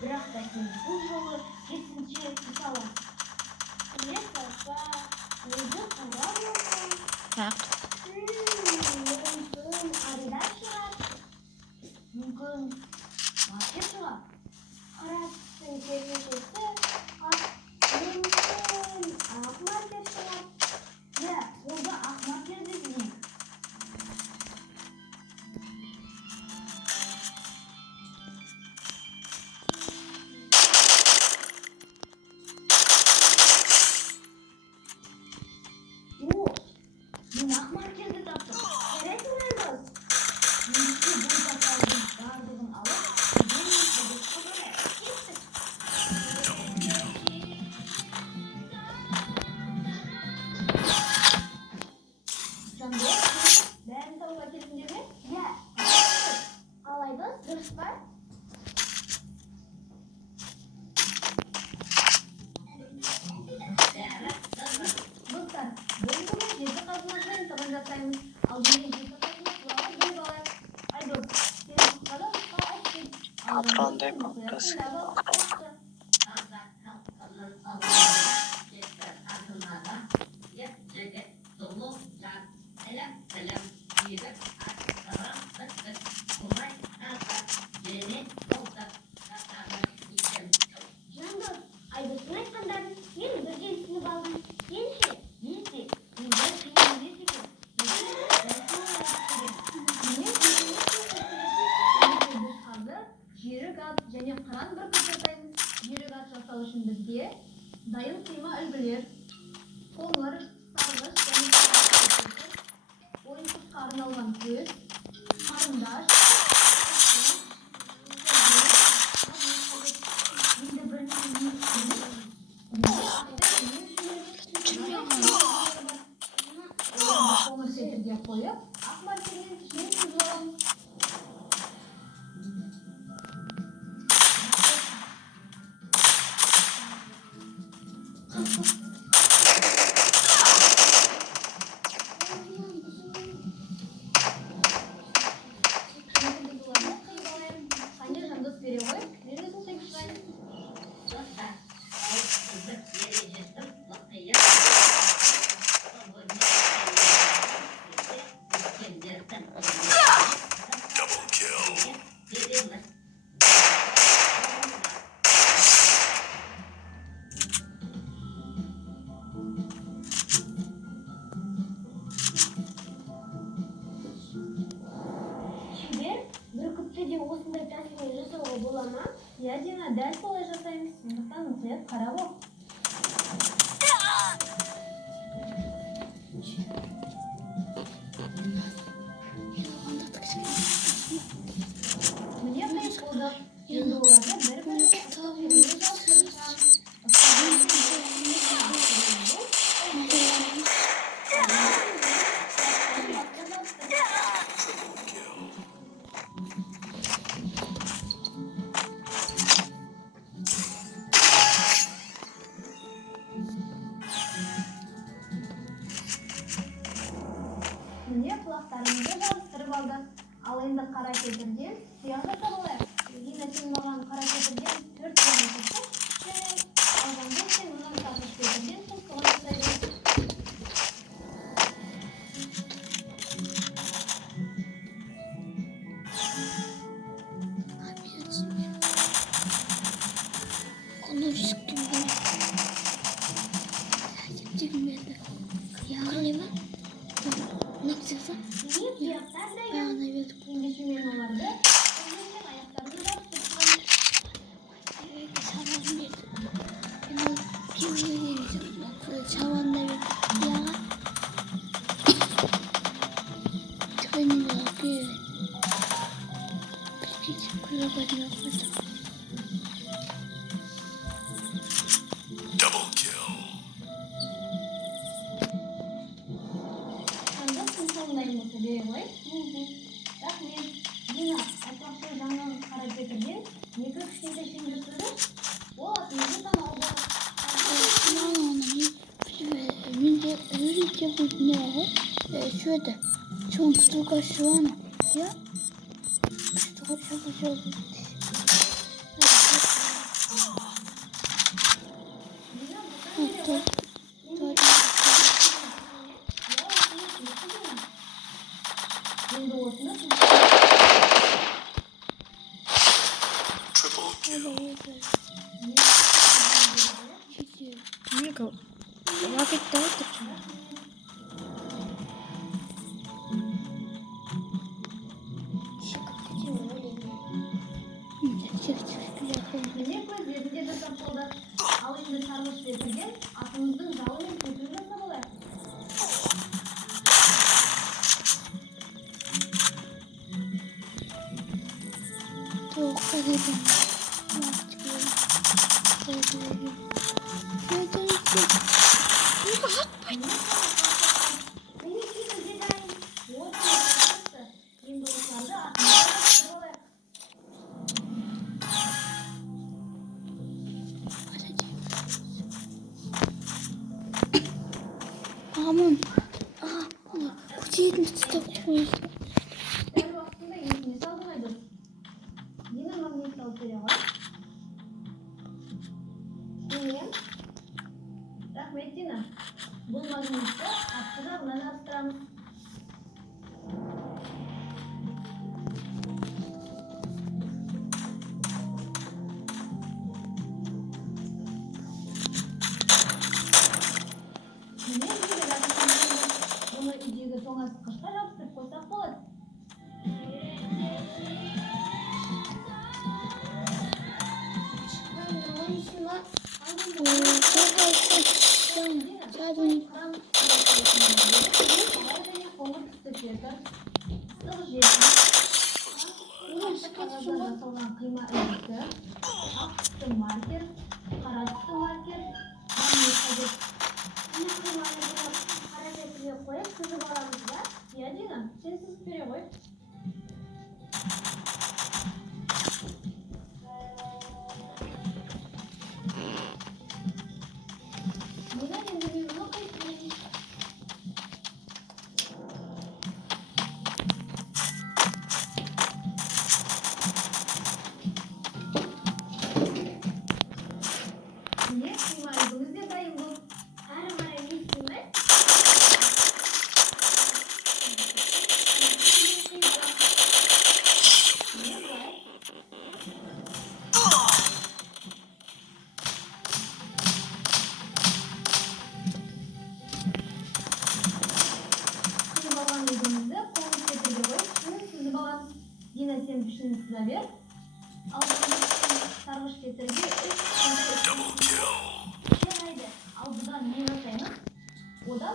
Бірақ та сен бұл жолы керісінше түсе аласың. Егер қалса, өзі тура болса, мүмкін арыда шығар, мүмкін бақы шығар. Қараттың керісіншесі мүмкін ақ маркер шығар. Иә, ол да ақ маркер дегенім. Мен ақ маркерді таптым. Жарайды ойлаймыз. Ендеше бұл заттардың барлығын алып, өзен мен әдетке қарай кеттік. Жанбек, бәрін тауға келдіңдер ме? Иә, қалайбыз, дұрыс па? Достар, біз бүгін жеті қазынасын табан жасаймыз. Ал деген жеті қазына туралы біліп алайық. Айдос, сен нұсқада нұсқа айтсын. Патрондай компас. Жандос, Айдостың айтқандарын мен бірден түсініп алдым. Сен ше, мен де қиын емес екен. Жерік ат және қыран бүркіт жасаймыз. Жерік ат жасау үшін бізге дайын қима үлгілер, қоңыр, сарғыш және ойыншыққа арналған көз, қарындаш, енді біріншіден қоңыр сетірге қойып, ақ маркермен түсін сызып аламыз. Қане Жандос бере ғой, мен өзім тек шығайын. Шебер, бүркітті де осындай тәсілмен жасауға бола ма? Иә, Дина, дәл солай жасаймыз. Сондықтан мұқият қарап оқ. Міне қиып болдық. Енді оларды бір-біріне ұстап жеріне жауыстырып Міне құлақтарымызды жабыстырып алдық. Ал енді қара кетірден тұяқ жасап алайық. Дина, сен маған қара кетірден 4 тұяқ жасап, және алғанда сен маған сарғыш кетірден тұмсығын жасайды. Міне тұяқтар дайын. Ендеше мен оларды өзімнен аяқтарына жабыстырып Жандос, сен қолыңдайын болса бере ғой. Рахмет. Дина, айтпақшы жаңағы қара кетірден екі кішкентай шеңбер сызып, Şurada. Şunun kutu kaşı var mı? Ya. Kutu kaşı var. Енді осыны Triple kill. Мега. Лапить дайте. міне көздерінде жасап болды. Ал енді сарғыш етілген атымыздың жалы мен көтін жасап алайық. Міне кейді дедайын. Одан жасапты. Енді осыларды атымызға жасап алайық. Aman. Kutuyu tutup koyuyorsun. Дәл уақытында есіне салдың айдос. Дина магнит алып бере ғой. Мен. Рахмет, Дина. Бұл магнитті артқы жағынан ауыстырамыз. Міне үйге жатқызамыз. Бұны үйдегі тоңазытқышқа жабыстырып қойсақ болады. Қима үлгісі, ақ түсті маркер, қара түсті маркер, магнит қажет. Мына қиманы бұлар қара бетіне қойып сызып аламыз ба? Иә, Дина, сен сызып бере ғой. Дина, енді мен мұны қайтейін. Міне қима үлгіміз де дайын болды. Әрі қарай не істейміз? Міне былай. Сызып алған үлгімізді қолымыз кетірге қойып, шынын сызып аламыз. Дина, сен пішінін сыза бер. Ал бұдан сарғыш кетірге жарайды. Ал бұдан не жасаймыз? Одан